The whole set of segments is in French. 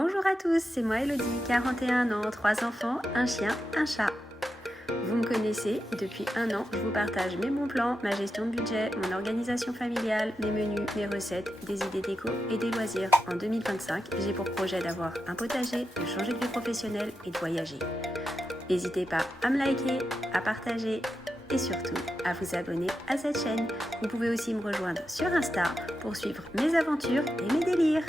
Bonjour à tous, c'est moi Elodie, 41 ans, 3 enfants, un chien, un chat. Vous me connaissez, depuis 1 an, je vous partage mes bons plans, ma gestion de budget, mon organisation familiale, mes menus, mes recettes, des idées déco et des loisirs. En 2025, j'ai pour projet d'avoir un potager, de changer de vie professionnelle et de voyager. N'hésitez pas à me liker, à partager et surtout à vous abonner à cette chaîne. Vous pouvez aussi me rejoindre sur Insta pour suivre mes aventures et mes délires.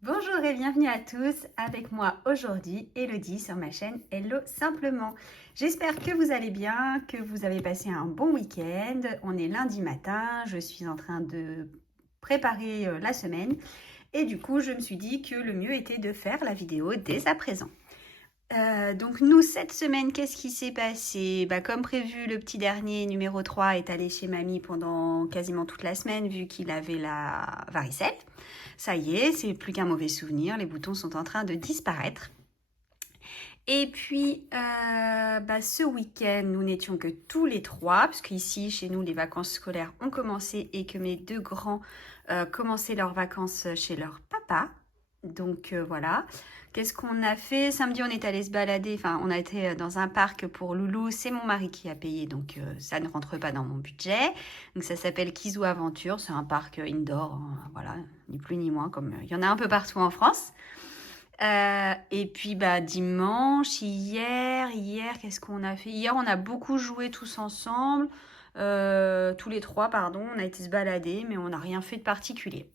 Bonjour et bienvenue à tous, avec moi aujourd'hui Elodie sur ma chaîne Hello Simplement. J'espère que vous allez bien, que vous avez passé un bon week-end. On est lundi matin, je suis en train de préparer la semaine et du coup je me suis dit que le mieux était de faire la vidéo dès à présent. Donc nous cette semaine, qu'est-ce qui s'est passé? Comme prévu, le petit dernier numéro 3 est allé chez mamie pendant quasiment toute la semaine vu qu'il avait la varicelle. Ça y est, c'est plus qu'un mauvais souvenir, les boutons sont en train de disparaître. Et puis ce week-end, nous n'étions que tous les 3, parce qu'ici, chez nous, les vacances scolaires ont commencé et que mes 2 grands commençaient leurs vacances chez leur papa. Donc voilà. Qu'est-ce qu'on a fait? Samedi, on est allé se balader, enfin on a été dans un parc pour Loulou, c'est mon mari qui a payé, donc ça ne rentre pas dans mon budget. Donc ça s'appelle Kizou Aventure, c'est un parc indoor, hein, voilà, ni plus ni moins, comme il y en a un peu partout en France. Et puis dimanche, hier, qu'est-ce qu'on a fait? Hier, on a beaucoup joué tous ensemble, tous les 3, pardon, on a été se balader, mais on n'a rien fait de particulier.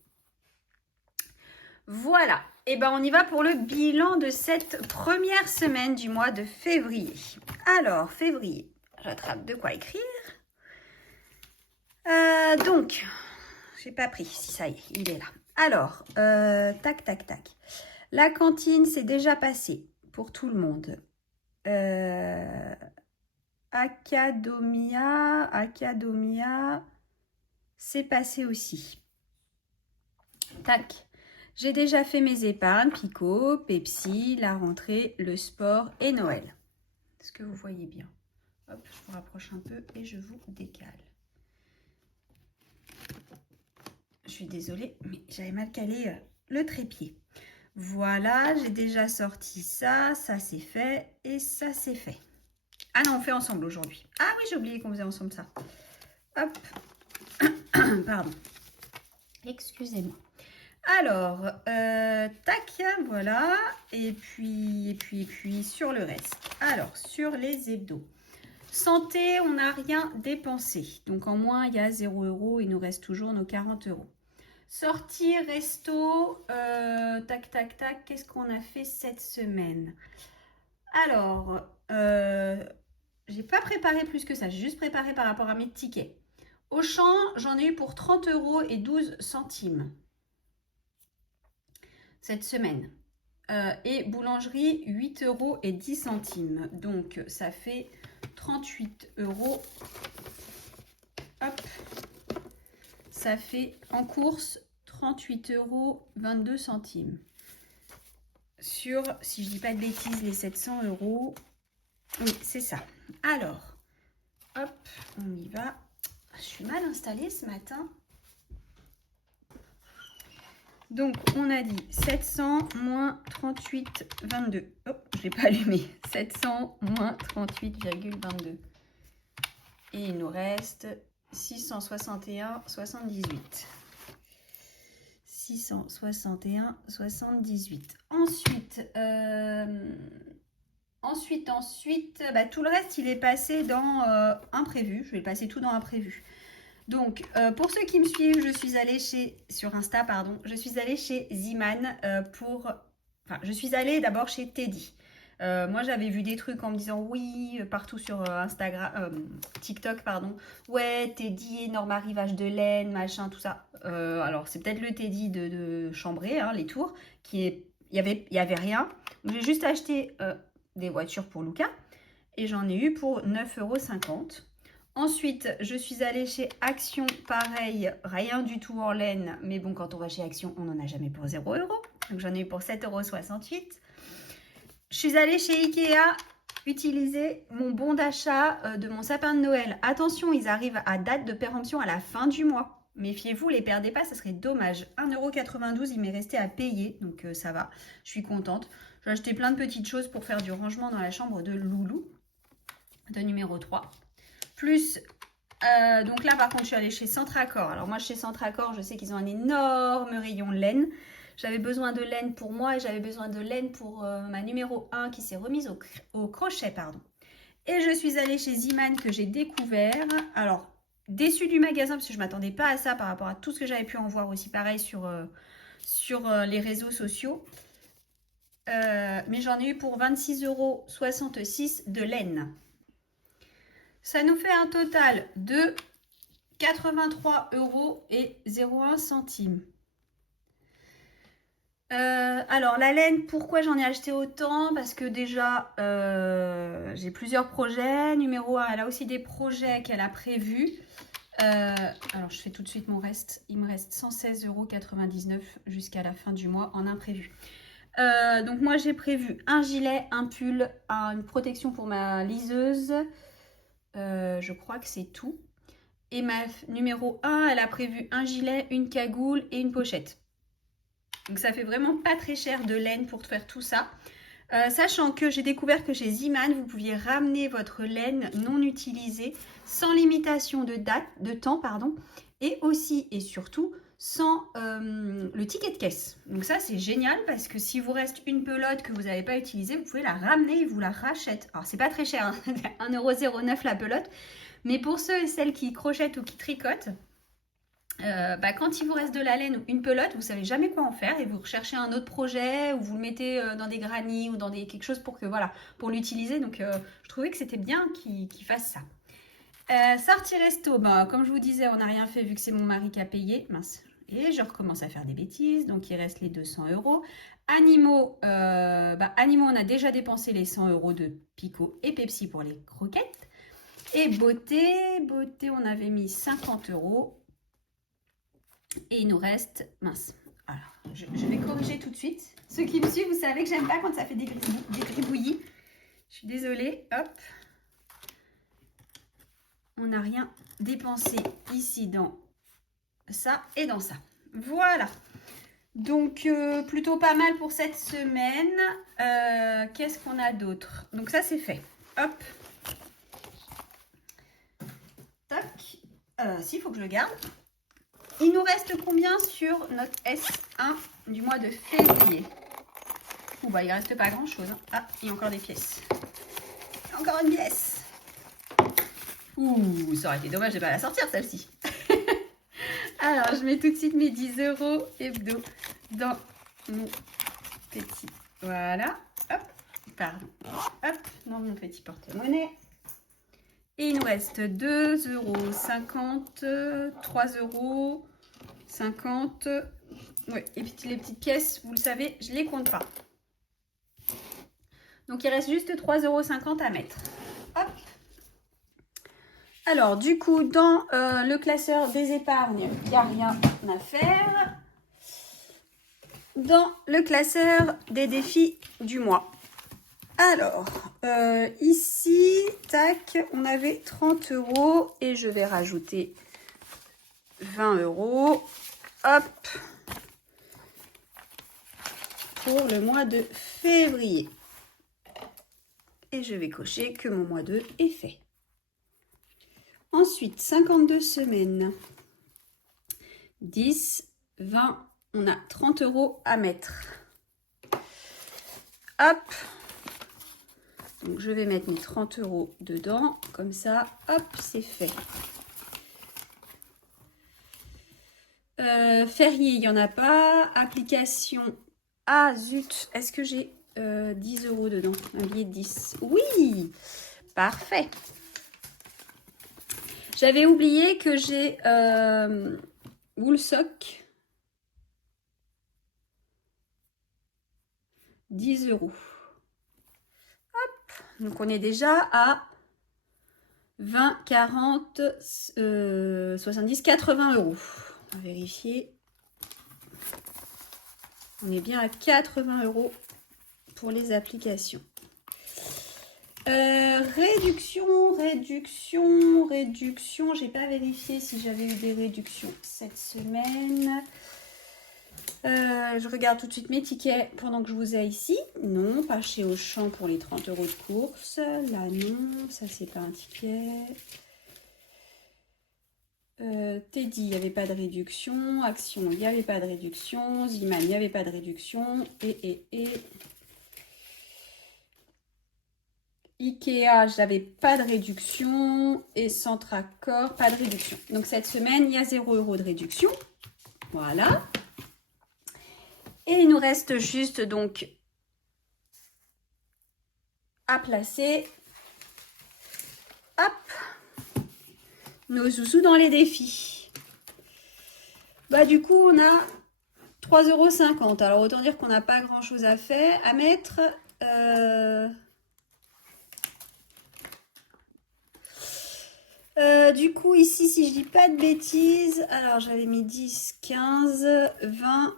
Voilà, et on y va pour le bilan de cette première semaine du mois de février. Alors, février, j'attrape de quoi écrire. Donc, j'ai pas pris, si ça y est, il est là. Alors, tac. La cantine, c'est déjà passé pour tout le monde. Academia, c'est passé aussi. Tac. J'ai déjà fait mes épargnes, Pico, Pepsi, la rentrée, le sport et Noël. Est-ce que vous voyez bien? Hop, je vous rapproche un peu et je vous décale. Je suis désolée, mais j'avais mal calé le trépied. Voilà, j'ai déjà sorti ça, ça c'est fait et ça c'est fait. Ah non, on fait ensemble aujourd'hui. Ah oui, j'ai oublié qu'on faisait ensemble ça. Hop, pardon. Excusez-moi. Alors, tac, voilà, et puis sur le reste. Alors, sur les hebdos. Santé, on n'a rien dépensé. Donc, en moins, il y a 0 €. Il nous reste toujours nos 40 €. Sortie, resto, tac, qu'est-ce qu'on a fait cette semaine? Alors, j'ai pas préparé plus que ça. J'ai juste préparé par rapport à mes tickets. Auchan, j'en ai eu pour 30 € et 12 centimes. Cette semaine. Et boulangerie, 8 € et 10 centimes. Donc, ça fait 38 €. Hop. Ça fait en course 38 € 22 centimes. Sur, si je dis pas de bêtises, les 700 €. Oui, c'est ça. Alors, hop, on y va. Je suis mal installée ce matin. Donc, on a dit 700 moins 38,22. Oh, je ne l'ai pas allumé. 700 moins 38,22. Et il nous reste 661,78. 661,78. Ensuite, tout le reste, il est passé dans imprévu. Je vais le passer tout dans imprévu. Donc, pour ceux qui me suivent, je suis allée sur Insta, je suis allée chez Ziman je suis allée d'abord chez Teddy. Moi, j'avais vu des trucs en me disant oui, partout sur TikTok, ouais, Teddy, énorme arrivage de laine, machin, tout ça. Alors, c'est peut-être le Teddy de Chambray, hein, les tours, il y avait rien. J'ai juste acheté des voitures pour Luca et j'en ai eu pour 9,50 €. Ensuite, je suis allée chez Action, pareil, rien du tout en laine. Mais bon, quand on va chez Action, on n'en a jamais pour 0 €. Donc, j'en ai eu pour 7,68 €. Je suis allée chez Ikea utiliser mon bon d'achat de mon sapin de Noël. Attention, ils arrivent à date de péremption à la fin du mois. méfiez-vous, les perdez pas, ça serait dommage. 1,92 €, il m'est resté à payer, donc ça va, je suis contente. J'ai acheté plein de petites choses pour faire du rangement dans la chambre de Loulou, de numéro 3. Plus, donc là par contre, je suis allée chez Centracor. Alors moi, chez Centracor, je sais qu'ils ont un énorme rayon laine. J'avais besoin de laine pour moi et j'avais besoin de laine pour ma numéro 1 qui s'est remise au crochet, pardon. Et je suis allée chez Ziman que j'ai découvert. Alors, déçue du magasin parce que je ne m'attendais pas à ça par rapport à tout ce que j'avais pu en voir aussi pareil sur les réseaux sociaux. Mais j'en ai eu pour 26,66 € de laine. Ça nous fait un total de 83,01 €. Alors la laine, pourquoi j'en ai acheté autant? Parce que déjà j'ai plusieurs projets. Numéro 1, elle a aussi des projets qu'elle a prévus. Alors je fais tout de suite mon reste. Il me reste 116,99 € jusqu'à la fin du mois en imprévu. Donc moi j'ai prévu un gilet, un pull, une protection pour ma liseuse. Je crois que c'est tout. Et ma numéro 1, elle a prévu un gilet, une cagoule et une pochette. Donc ça fait vraiment pas très cher de laine pour faire tout ça. Sachant que j'ai découvert que chez Ziman, vous pouviez ramener votre laine non utilisée sans limitation de temps, et aussi et surtout sans le ticket de caisse. Donc ça c'est génial parce que si vous reste une pelote que vous n'avez pas utilisée, vous pouvez la ramener et vous la rachètent. Alors c'est pas très cher, hein, 1,09 € la pelote, mais pour ceux et celles qui crochettent ou qui tricotent, quand il vous reste de la laine ou une pelote, vous savez jamais quoi en faire et vous recherchez un autre projet ou vous le mettez dans des grannies ou dans quelque chose pour l'utiliser. Donc je trouvais que c'était bien qu'ils fassent ça. Sortie resto, comme je vous disais, on n'a rien fait vu que c'est mon mari qui a payé. Mince. Et je recommence à faire des bêtises, donc il reste les 200 €. Animaux, animaux, on a déjà dépensé les 100 € de Pico et Pepsi pour les croquettes. Et beauté, on avait mis 50 €. Et il nous reste, mince, alors je vais corriger tout de suite. Ceux qui me suivent, vous savez que j'aime pas quand ça fait des gribouillis. Je suis désolée, hop. On n'a rien dépensé ici dans ça et dans ça. Voilà. Donc, plutôt pas mal pour cette semaine. Qu'est-ce qu'on a d'autre? Donc ça, c'est fait. Hop. Tac. S'il faut que je le garde. Il nous reste combien sur notre S1 du mois de février? Il ne reste pas grand chose. Hein. Ah, il y a encore des pièces. Encore une pièce. Ça aurait été dommage de ne pas la sortir celle-ci. Alors, je mets tout de suite mes 10 € hebdo dans mon petit. Voilà. Hop. Pardon. Hop. Dans mon petit porte-monnaie. Et il nous reste 2,50 €, 3,50 €. Oui, et puis les petites pièces, vous le savez, je ne les compte pas. Donc il reste juste 3,50 € à mettre. Hop. Alors du coup, dans le classeur des épargnes, il n'y a rien à faire. Dans le classeur des défis du mois. Alors, ici, tac, on avait 30 € et je vais rajouter 20 €. Hop, pour le mois de février. Et je vais cocher que mon mois 2 est fait. Ensuite, 52 semaines. 10, 20, on a 30 € à mettre. Hop. Donc, je vais mettre mes 30 € dedans. Comme ça, hop, c'est fait. Férié, il n'y en a pas. Application. Ah, zut. Est-ce que j'ai 10 € dedans? Un billet de 10. Oui, parfait. J'avais oublié que j'ai Woolsock. 10 €. Donc, on est déjà à 20, 40, 70, 80 €. On va vérifier. On est bien à 80 € pour les applications. Réduction. J'ai pas vérifié si j'avais eu des réductions cette semaine. Je regarde tout de suite mes tickets pendant que je vous ai ici. Non, pas chez Auchan pour les 30 € de course. Là, non, ça c'est pas un ticket. Teddy, il n'y avait pas de réduction. Action, il n'y avait pas de réduction. Ziman, il n'y avait pas de réduction. Et Ikea, je n'avais pas de réduction. Et Centracor, pas de réduction. Donc cette semaine, il y a 0 € de réduction. Voilà. Et il nous reste juste donc à placer, hop, nos zouzous dans les défis. Bah du coup, on a 3,50 €. Alors autant dire qu'on n'a pas grand chose à faire, à mettre. Du coup, ici, si je dis pas de bêtises, alors j'avais mis 10, 15, 20,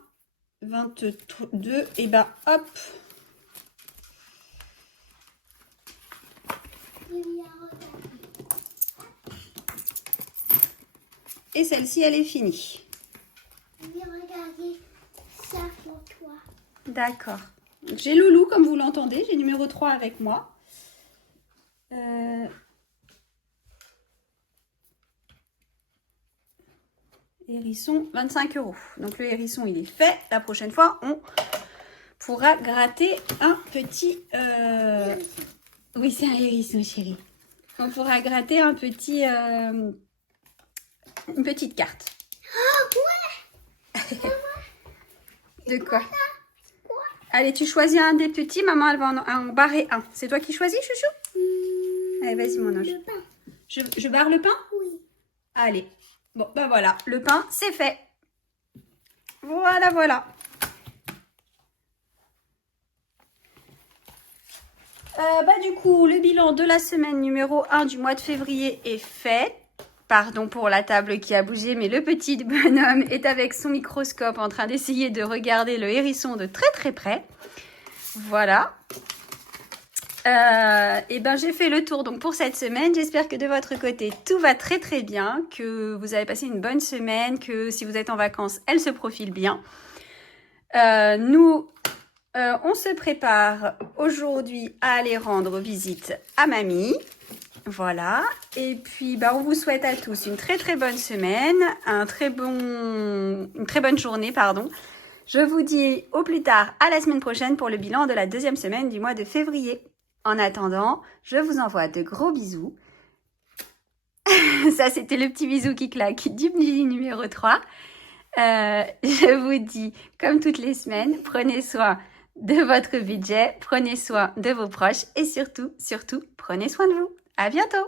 22, et bah hop. Et celle-ci, elle est finie. Je vais regarder ça pour toi. D'accord. J'ai Loulou, comme vous l'entendez. J'ai numéro 3 avec moi. Hérisson, 25 €. Donc le hérisson, il est fait. La prochaine fois, on pourra gratter un petit... Oui, c'est un hérisson, chérie. On pourra gratter un petit... Une petite carte. Oh, ouais. De quoi? Allez, tu choisis un des petits. Maman, elle va en barrer un. C'est toi qui choisis, chouchou? Allez, vas-y, mon ange. Le pain. Je barre le pain? Oui. Allez. Bon, ben voilà. Le pain, c'est fait. Voilà, voilà. Du coup, le bilan de la semaine numéro 1 du mois de février est fait. Pardon pour la table qui a bougé, mais le petit bonhomme est avec son microscope en train d'essayer de regarder le hérisson de très très près. Voilà. Et ben j'ai fait le tour donc pour cette semaine. J'espère que de votre côté tout va très très bien, que vous avez passé une bonne semaine, que si vous êtes en vacances, elle se profile bien. Nous, on se prépare aujourd'hui à aller rendre visite à mamie. Voilà. Et puis on vous souhaite à tous une très très bonne semaine, une très bonne journée, pardon. Je vous dis au plus tard à la semaine prochaine pour le bilan de la deuxième semaine du mois de février. En attendant, je vous envoie de gros bisous. Ça, c'était le petit bisou qui claque du numéro 3. Je vous dis, comme toutes les semaines, prenez soin de votre budget, prenez soin de vos proches et surtout, prenez soin de vous. À bientôt!